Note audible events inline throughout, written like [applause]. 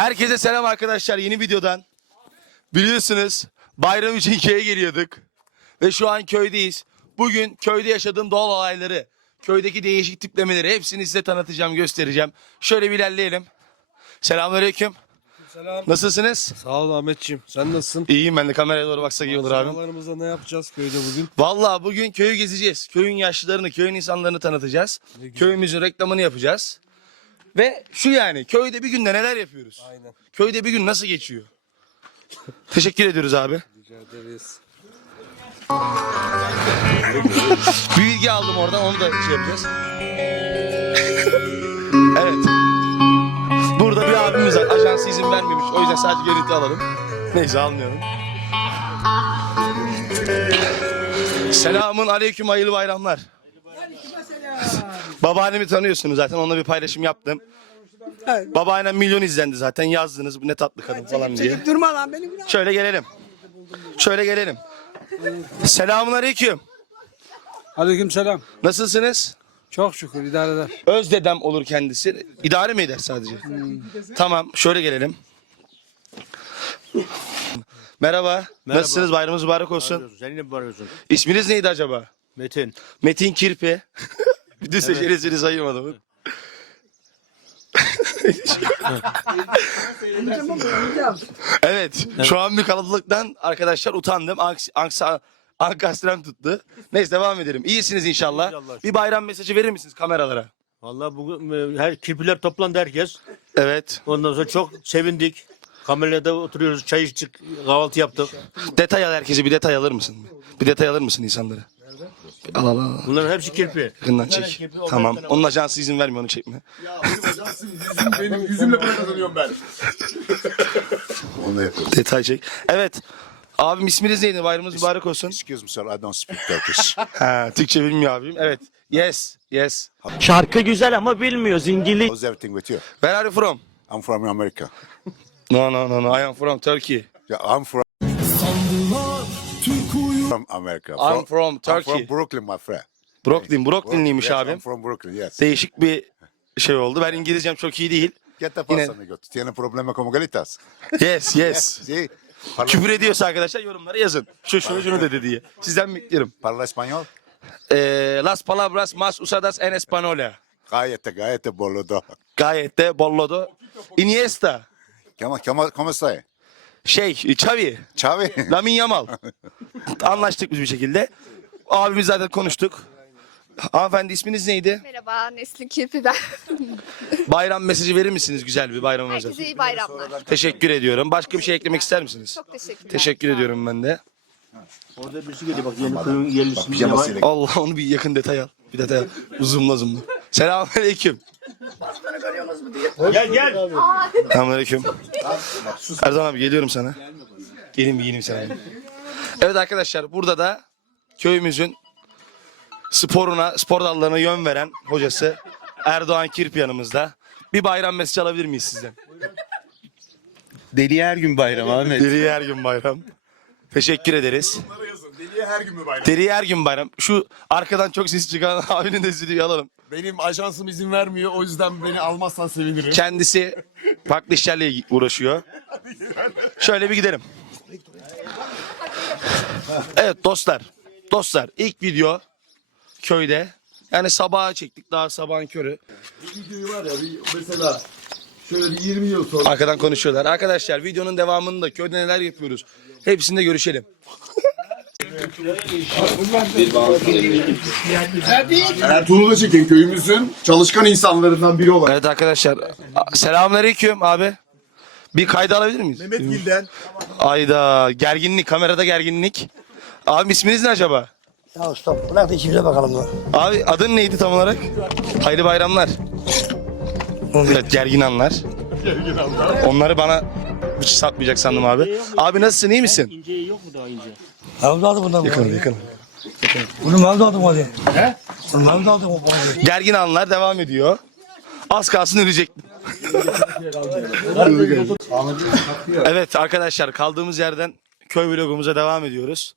Herkese selam arkadaşlar yeni videodan. Biliyorsunuz bayram için köye geliyorduk. Ve şu an köydeyiz. Bugün köyde yaşadığım doğal olayları, köydeki değişik tiplemeleri hepsini size tanıtacağım, göstereceğim. Şöyle bir ilerleyelim. Selamünaleyküm. Selam. Nasılsınız? Sağ ol Ahmetciğim. Sen nasılsın? İyiyim ben de kameraya doğru baksak iyi olur abi. Sınavlarımızda ne yapacağız köyde bugün? Vallahi bugün köyü gezeceğiz. Köyün yaşlılarını, köyün insanlarını tanıtacağız. Köyümüzün reklamını yapacağız. Ve şu yani köyde bir günde neler yapıyoruz? Aynen. Köyde bir gün nasıl geçiyor? Teşekkür ediyoruz abi. Rica ederiz. Bir bilgi aldım oradan onu da şey yapacağız. evet. Burada bir abimiz var. Ajansı izin vermemiş. O yüzden sadece görüntü alalım. Neyse almıyorum. Selamun aleyküm hayırlı bayramlar. Babaannemi tanıyorsunuz zaten onunla bir paylaşım yaptım. Babaannem milyon izlendi zaten yazdınız bu ne tatlı kadın falan diye. Çekip durma lan beni günah. Şöyle gelelim. Şöyle gelelim. Selamun aleyküm. Aleyküm selam. Nasılsınız? Çok şükür idare eder. Öz dedem olur kendisi. İdare mi eder sadece? Tamam şöyle gelelim. Merhaba. Nasılsınız? Bayramınız mübarek olsun. Sen ne bağırıyorsun? İsminiz neydi acaba? Metin. Metin Kirpi. Bir de seçerisini sayayım adamın. evet. Şu an bir kalabalıktan arkadaşlar utandım. Anks anksa ankastrem tuttu. Neyse devam edelim. İyisiniz inşallah. İnşallah. Bir bayram mesajı verir misiniz kameralara? Vallahi bugün e, her kirpiler toplandı herkes. Evet. Ondan sonra çok sevindik. Kamerada oturuyoruz, çay içtik, kahvaltı yaptık. Detay al herkese bir detay alır mısın? Bir detay alır mısın insanlara? Al al al. Bunların hepsi kirpi. Yakından çek. Tamam. Onun ajansı izin vermiyor onu çekme. [laughs] Benim yüzümle para kazanıyorum ben. [laughs] Onu yapıyorum. Detay çek. Evet. Abim isminiz neydi? Bayramınız mübarek olsun. Excuse me sir, I don't speak Turkish. [laughs] Ha, Türkçe bilmiyor abim. Evet. Yes. Yes. Şarkı güzel ama bilmiyoruz İngiliz. How's everything with you? Where are you from? I'm from America. No no no no. I am from Turkey. Yeah, I'm from from America. I'm from I'm Turkey. from Brooklyn, my friend. Brooklyn. Brooklynliymiş Yes, I'm abim. from Brooklyn, yes. Değişik bir şey oldu. Ben İngilizcem çok iyi değil. ¿Qué te Yine- pasa, amigo? ¿Tienes problema con galitas? Yes yes. [laughs] Sí. Parla, Küfür ediyorsa arkadaşlar yorumlara yazın. Şu şunu şunu dedi diye. Sizden bekliyorum. parla español? Eh, las palabras más usadas en español. Cállate, cállate, boludo. Gayet de bollodo. Iniesta. ¿Cómo, cómo, cómo está? Şey, Xavi. Xavi? Lamin Yamal. [laughs] Anlaştık biz bir şekilde. Abimiz zaten konuştuk. Hanımefendi isminiz neydi? Merhaba Nesli Kirpi ben. [laughs] Bayram mesajı verir misiniz güzel bir bayram mesajı? Herkese iyi bayramlar. Teşekkür ediyorum. Başka bir şey eklemek ister misiniz? Çok teşekkürler. Teşekkür ediyorum ben de. Orada birisi geliyor bak yeni köyün yerlisi. Pijamasıyla. Allah onu bir yakın detay al. Bir detay al. Zoomla zoomla. Selamünaleyküm. Gel gel. Selamünaleyküm. Erdoğan abi geliyorum sana. Gelin bir gelin sana. Evet arkadaşlar burada da köyümüzün sporuna, spor dallarına yön veren hocası Erdoğan Kirpi yanımızda. Bir bayram mesajı alabilir miyiz sizden? Deli her gün bayram Ahmet. Deliye her gün bayram. Teşekkür ederiz. Deliye her gün mü bayram? Deliye her gün bayram. Şu arkadan çok ses çıkan [laughs] abinin de stüdyoyu alalım. Benim ajansım izin vermiyor. O yüzden beni almazsan sevinirim. Kendisi farklı işlerle uğraşıyor. Şöyle bir gidelim. Evet dostlar. Dostlar ilk video köyde. Yani sabaha çektik daha sabahın körü. Videoyu var ya bir mesela şöyle bir 20 yıl sonra Arkadan konuşuyorlar. Arkadaşlar videonun devamında köyde neler yapıyoruz. Hepsinde görüşelim. Ertuğrul'da çekin köyümüzün çalışkan insanlarından biri olan. Evet arkadaşlar. Selamünaleyküm abi. Bir kayda alabilir miyiz? Mehmet Gilden. Ayda gerginlik kamerada gerginlik. Abi isminiz ne acaba? Ya stop. Bırak da işimize bakalım da. Abi adın neydi tam olarak? Hayırlı bayramlar. Evet gergin anlar. Onları bana hiç satmayacak sandım abi. Abi nasılsın iyi misin? İnce yok mu daha ince? Mevzu aldım bundan. Yakın yakın. Bunu mevzu aldım hadi. He? Bunu mevzu aldım hadi. Gergin anlar devam ediyor. Az kalsın ölecek. evet arkadaşlar kaldığımız yerden köy vlogumuza devam ediyoruz.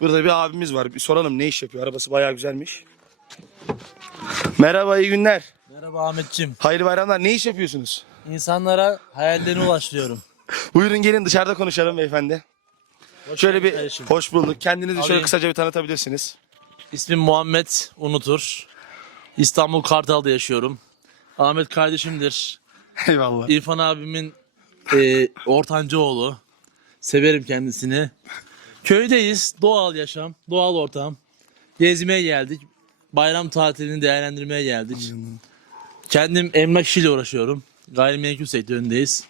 Burada bir abimiz var. Bir soralım ne iş yapıyor. Arabası bayağı güzelmiş. Merhaba iyi günler. Merhaba Ahmetciğim. Hayırlı bayramlar. Ne iş yapıyorsunuz? İnsanlara hayallerine ulaştırıyorum. Buyurun gelin dışarıda konuşalım beyefendi. Şöyle bir kardeşim. hoş bulduk. Kendinizi şöyle Abi. kısaca bir tanıtabilirsiniz. İsmim Muhammed Unutur. İstanbul Kartal'da yaşıyorum. Ahmet kardeşimdir. [laughs] Eyvallah. İrfan abimin e, ortanca oğlu. Severim kendisini. Köydeyiz. Doğal yaşam, doğal ortam. Gezmeye geldik. Bayram tatilini değerlendirmeye geldik. Kendim emlak işiyle uğraşıyorum. Gayrimenkul sektöründeyiz.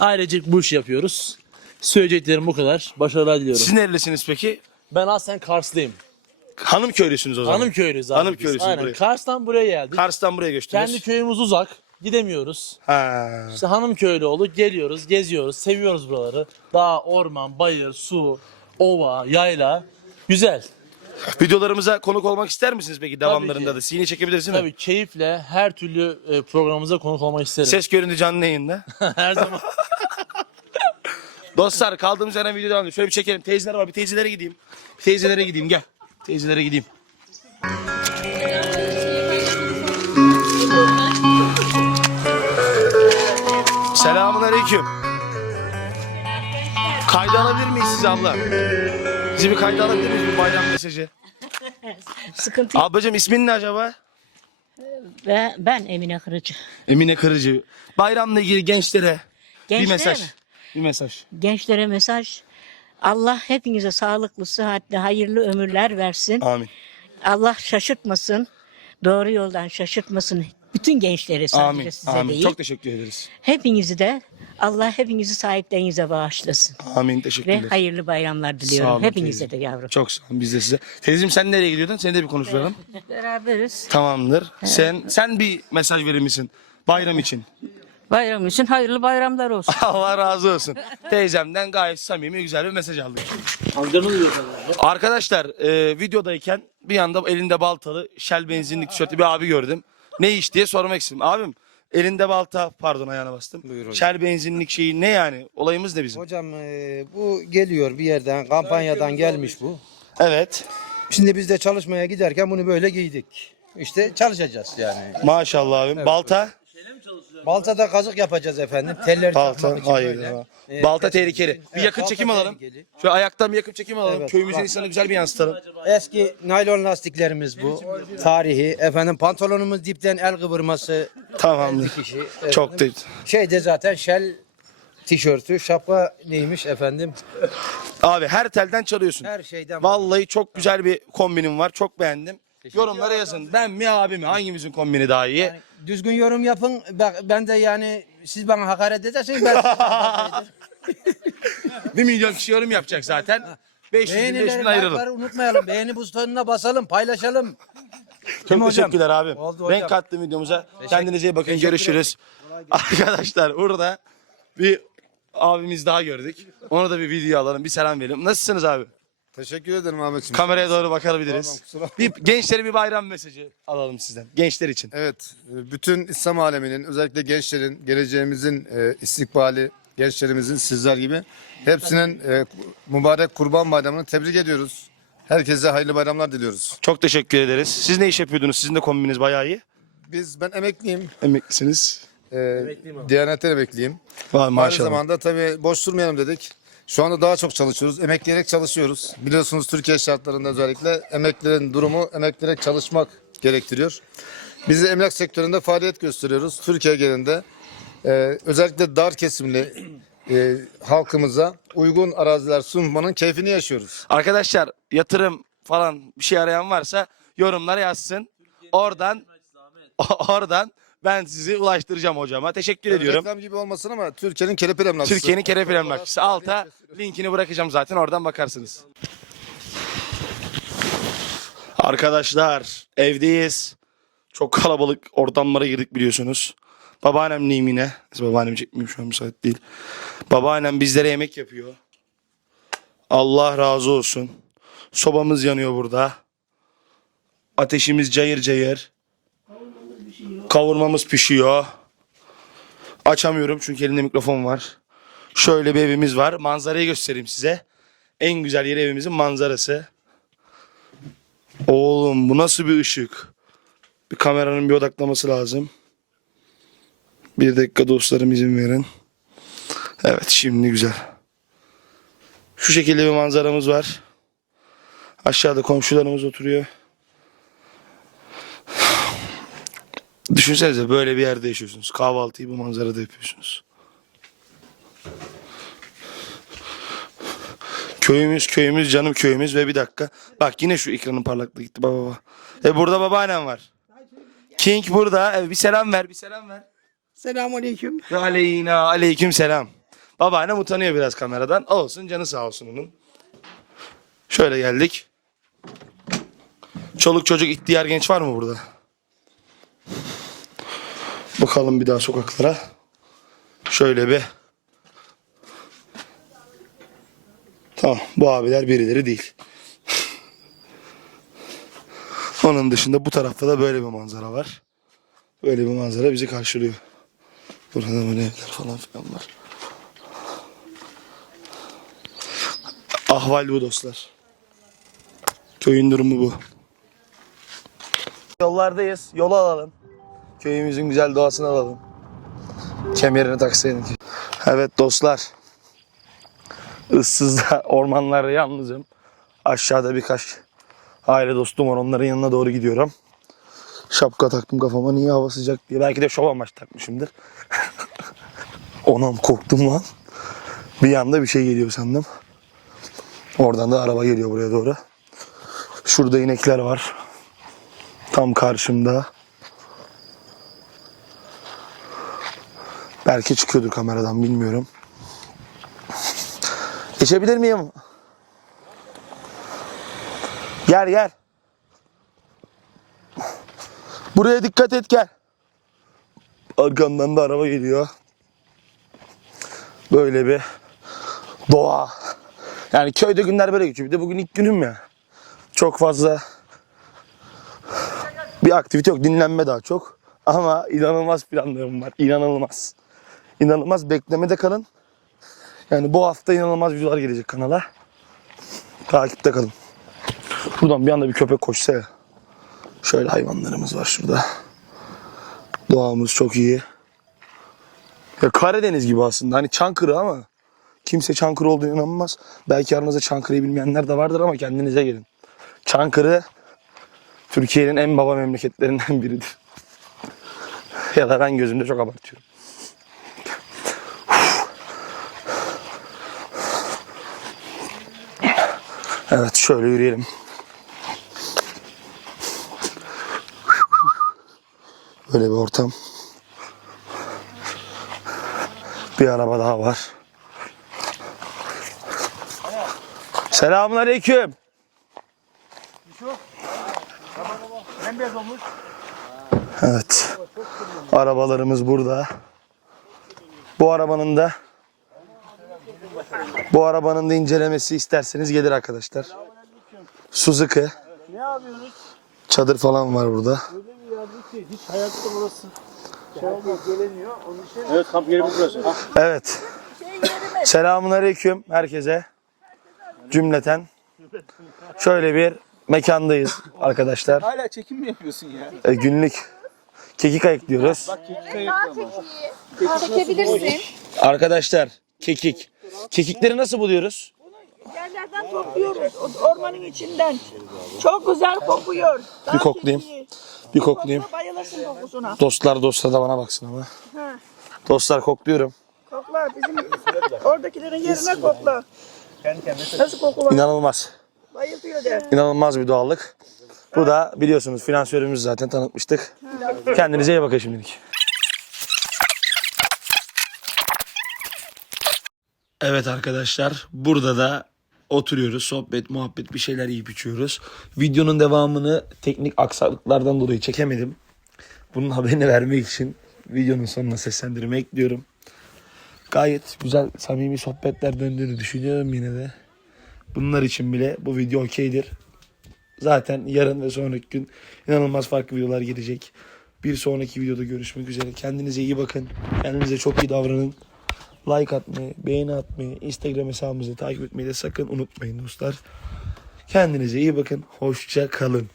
Ayrıca bu işi yapıyoruz. Söyleyeceklerim bu kadar. Başarılar diliyorum. Siz nerelisiniz peki? Ben aslen Karslıyım. Hanım köylüsünüz o zaman. Hanım köylüyüz abi. Hanım biz. köylüsünüz Aynen. buraya. Kars'tan buraya geldik. Kars'tan buraya göçtünüz. Kendi köyümüz uzak. Gidemiyoruz. Ha. İşte hanım köylü olduk. Geliyoruz, geziyoruz, seviyoruz buraları. Dağ, orman, bayır, su, ova, yayla. Güzel. Videolarımıza konuk olmak ister misiniz peki devamlarında ki. da? Sini çekebiliriz mi? Tabii keyifle her türlü e, programımıza konuk olmak isterim. Ses görüntü canlı yayında. [laughs] her zaman. [laughs] Dostlar kaldığımız yerden video devam ediyor. Şöyle bir çekelim. Teyzeler var. Bir teyzelere gideyim. Bir teyzelere gideyim gel. Teyzelere gideyim. Selamun aleyküm. Kayda alabilir miyiz sizi abla? Bizi bir kayda alabilir miyiz bir bayram mesajı? [laughs] Sıkıntı Ablacığım ismin ne acaba? ve ben Emine Kırıcı. Emine Kırıcı. Bayramla ilgili gençlere, bir Gençlere mesaj. mi? Bir mesaj. Gençlere mesaj. Allah hepinize sağlıklı, sıhhatli, hayırlı ömürler versin. Amin. Allah şaşırtmasın. Doğru yoldan şaşırtmasın. Bütün gençleri sadece Amin. size Amin. değil. Çok teşekkür ederiz. Hepinizi de Allah hepinizi sahiplerinize bağışlasın. Amin. Ve Teşekkürler. hayırlı bayramlar Sağ diliyorum. olun Hepinize teyze. de yavrum. Çok sağ olun biz de size. Teyzeciğim sen nereye gidiyordun? Seni de bir konuşalım. Beraberiz. Tamamdır. Sen sen bir mesaj verir misin? Bayram için. Bayram için hayırlı bayramlar olsun. [laughs] Allah razı olsun. Teyzemden gayet samimi güzel bir mesaj aldık. Amcamız diyor Arkadaşlar e, videodayken bir anda elinde baltalı şel benzinlik tişörtlü bir abi gördüm. Ne iş diye sormak istedim. Abim elinde balta pardon ayağına bastım. Buyur hocam. Şel benzinlik şeyi ne yani? Olayımız ne bizim? Hocam e, bu geliyor bir yerden kampanyadan gelmiş bu. Evet. Şimdi biz de çalışmaya giderken bunu böyle giydik. İşte çalışacağız yani. Maşallah abim. Balta. Baltada kazık yapacağız efendim. Teller Balta. için Hayır. böyle. Ee, Balta evet, tehlikeli. Bir evet, yakın balta çekim alalım. tehlikeli. Şöyle ayaktan bir yakın çekim alalım. Evet, Köyümüzün bak. insanı güzel bir yansıtalım. Eski naylon lastiklerimiz bu. Tarihi. Efendim pantolonumuz dipten el kıvırması. Tamamdır. dikişi. Çok da Şeyde zaten şel tişörtü, şapka neymiş efendim? Abi her telden çalıyorsun. Her şeyden var. Vallahi çok güzel bir kombinim var. Çok beğendim. Yorumlara yazın. Ben mi abi mi? Hangimizin kombini daha iyi? Düzgün yorum yapın. Bak ben de yani siz bana hakaret ederseniz ben size hakaret ederim. Bir milyon kişi yorum yapacak zaten. 500 bin 5 bin Beğenileri, ayıralım. like'ları unutmayalım. Beğeni butonuna basalım, paylaşalım. Çok hocam? teşekkürler abim. Oldu hocam. Renk kattım videomuza. Kendinize iyi bakın. Görüşürüz. Arkadaşlar burada bir abimiz daha gördük. Ona da bir video alalım. Bir selam verelim. Nasılsınız abi? Teşekkür ederim Ahmetciğim. Kameraya doğru bakabiliriz. Tamam, kusura Bir gençlere bir bayram mesajı alalım sizden. Gençler için. Evet, e, bütün İslam aleminin, özellikle gençlerin, geleceğimizin e, istikbali, gençlerimizin sizler gibi hepsinin e, mübarek Kurban Bayramı'nı tebrik ediyoruz. Herkese hayırlı bayramlar diliyoruz. Çok teşekkür ederiz. Siz ne iş yapıyordunuz? Sizin de kombiniz bayağı iyi. Biz, ben emekliyim. Emeklisiniz. E, Diyanet'te emekliyim. Var Aynı maşallah. zamanda tabii boş durmayalım dedik. Şu anda daha çok çalışıyoruz. Emekleyerek çalışıyoruz. Biliyorsunuz Türkiye şartlarında özellikle emeklilerin durumu emekleyerek çalışmak gerektiriyor. Biz de emlak sektöründe faaliyet gösteriyoruz. Türkiye genelinde Ee, özellikle dar kesimli e, halkımıza uygun araziler sunmanın keyfini yaşıyoruz. Arkadaşlar yatırım falan bir şey arayan varsa yorumlara yazsın. Oradan [laughs] oradan ben sizi ulaştıracağım hocama. Teşekkür ediyorum. Reklam gibi olmasın ama Türkiye'nin kelepir emlakçısı. Türkiye'nin kelepir emlakçısı. Alta linkini bırakacağım zaten oradan bakarsınız. Arkadaşlar evdeyiz. Çok kalabalık ortamlara girdik biliyorsunuz. Babaannemleyim yine. Babaannem çekmiyorum şu an müsait değil. Babaannem bizlere yemek yapıyor. Allah razı olsun. Sobamız yanıyor burada. Ateşimiz cayır cayır. Kavurmamız pişiyor. Açamıyorum çünkü elimde mikrofon var. Şöyle bir evimiz var. Manzarayı göstereyim size. En güzel yeri evimizin manzarası. Oğlum bu nasıl bir ışık? Bir kameranın bir odaklaması lazım. Bir dakika dostlarım izin verin. Evet şimdi güzel. Şu şekilde bir manzaramız var. Aşağıda komşularımız oturuyor. Düşünsenize böyle bir yerde yaşıyorsunuz. Kahvaltıyı bu manzarada yapıyorsunuz. Köyümüz köyümüz canım köyümüz ve bir dakika. Bak yine şu ekranın parlaklığı gitti baba baba. E burada babaannem var. King burada. E, bir selam ver bir selam ver. Selamünaleyküm. Ve aleyhina aleyküm selam. Babaannem utanıyor biraz kameradan. Olsun canı sağ olsun onun. Şöyle geldik. Çoluk çocuk ihtiyar genç var mı burada? Bakalım bir daha sokaklara. Şöyle bir. Tamam bu abiler birileri değil. Onun dışında bu tarafta da böyle bir manzara var. Böyle bir manzara bizi karşılıyor. Burada böyle evler falan filan var. Ahval bu dostlar. Köyün durumu bu. Yollardayız. Yolu alalım. Köyümüzün güzel doğasını alalım. Kemerini taksaydın ki. Evet dostlar. Issızda [laughs] ormanlarda yalnızım. Aşağıda birkaç aile dostum var. Onların yanına doğru gidiyorum. Şapka taktım kafama. Niye hava sıcak diye. Belki de şov amaç takmışımdır. [laughs] Onam korktum lan. Bir anda bir şey geliyor sandım. Oradan da araba geliyor buraya doğru. Şurada inekler var. Tam karşımda. Belki çıkıyordur kameradan bilmiyorum. Geçebilir miyim? Gel gel. Buraya dikkat et gel. Arkamdan da araba geliyor. Böyle bir doğa. Yani köyde günler böyle geçiyor. Bir de bugün ilk günüm ya. Çok fazla bir aktivite yok. Dinlenme daha çok. Ama inanılmaz planlarım var. İnanılmaz. İnanılmaz beklemede kalın. Yani bu hafta inanılmaz videolar gelecek kanala. Takipte kalın. Buradan bir anda bir köpek koşsa ya. Şöyle hayvanlarımız var şurada. Doğamız çok iyi. Ya Karadeniz gibi aslında. Hani Çankırı ama kimse Çankırı olduğunu inanmaz. Belki aranızda Çankırı'yı bilmeyenler de vardır ama kendinize gelin. Çankırı Türkiye'nin en baba memleketlerinden biridir. [laughs] ya da ben gözümde çok abartıyorum. Evet şöyle yürüyelim. Böyle bir ortam. Bir araba daha var. Selamun aleyküm. Evet. Arabalarımız burada. Bu arabanın da bu arabanın da incelemesi isterseniz gelir arkadaşlar. Suzuki. Ne yapıyorsunuz? Çadır falan var burada. Evet kamp yeri burası. Evet. Selamun aleyküm herkese. Cümleten. Şöyle bir mekandayız arkadaşlar. Hala çekim mi yapıyorsun ya? E, günlük kekik ayıklıyoruz. Çekebilirsin. Arkadaşlar kekik. Kekikleri nasıl buluyoruz? Yerlerden topluyoruz o- ormanın içinden. Çok güzel kokuyor. Bir koklayayım. Bir koklayayım. Bayılırsın kokusuna. Dostlar dostlar da bana baksın ama. Dostlar kokluyorum. Kokla bizim oradakilerin yerine kokla. Nasıl koku var? İnanılmaz. Bayıltıyor de. İnanılmaz bir doğallık. Bu da biliyorsunuz finansörümüz zaten tanıtmıştık. Kendinize iyi bakın şimdilik. Evet arkadaşlar burada da oturuyoruz sohbet muhabbet bir şeyler yiyip içiyoruz. Videonun devamını teknik aksaklıklardan dolayı çekemedim. Bunun haberini [laughs] vermek için videonun sonuna seslendirme ekliyorum. Gayet güzel samimi sohbetler döndüğünü düşünüyorum yine de. Bunlar için bile bu video okeydir. Zaten yarın ve sonraki gün inanılmaz farklı videolar gelecek. Bir sonraki videoda görüşmek üzere. Kendinize iyi bakın. Kendinize çok iyi davranın. Like atmayı, beğeni atmayı, Instagram hesabımızı takip etmeyi de sakın unutmayın dostlar. Kendinize iyi bakın. Hoşça kalın.